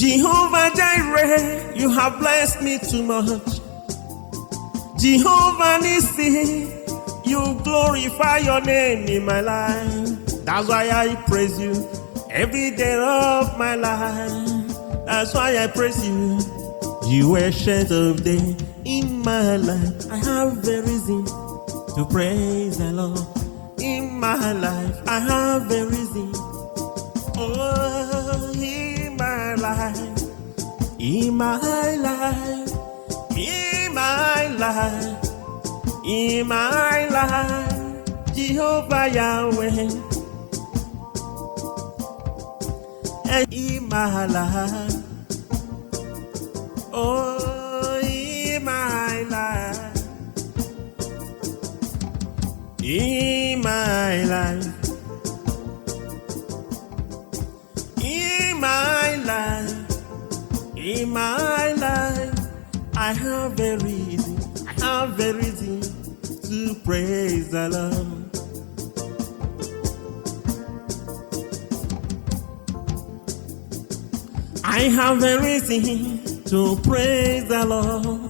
Jehovah Jireh, you have blessed me too much. Jehovah Nissi, you glorify your name in my life. That's why I praise you every day of my life. That's why I praise you. You were shed of day in my life. I have a reason to praise the Lord. In my life, I have a reason. Oh, in my life, in my life, in my life, in my life, Jehovah Yahweh. In my life, oh, in my life, in my life, in my life, in my life, I have a reason to praise the Lord. I have a reason to praise the Lord.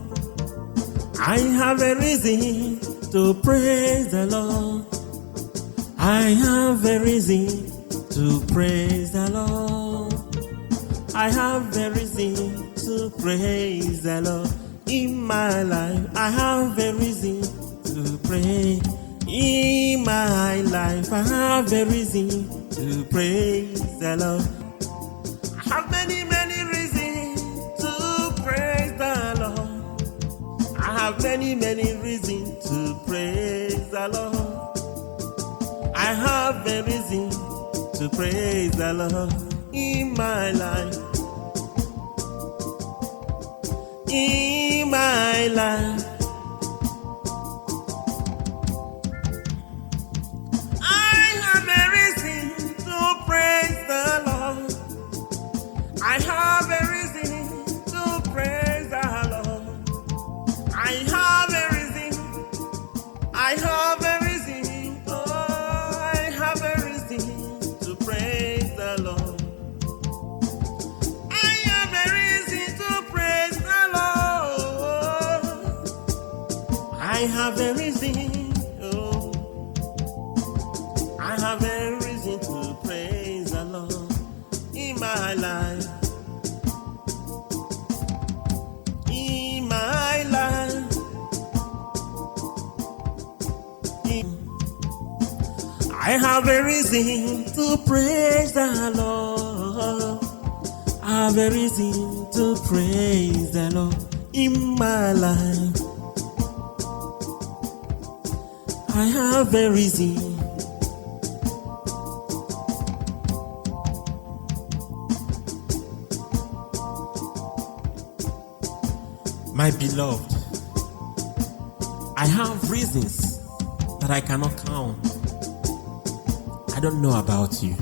I have a reason to praise the Lord. I have a reason to praise the Lord. I have a reason to praise the Lord. In my life, I have a reason to pray. In my life, I have a reason to praise the Lord. I have many reasons to praise the Lord. I have many reasons to praise the Lord. I have a reason to praise the Lord in my life. In my life, I have a reason to praise the Lord. I have a reason to praise the Lord. I have a reason. I have a reason. Oh, I have a reason to praise the Lord. I have a reason to praise the Lord. I have a reason. Oh, I have a reason to praise the Lord in my life. In my life. I have a reason to praise the Lord. I have a reason to praise the Lord in my life. I have a reason. My beloved, I have reasons that I cannot count. I don't know about you.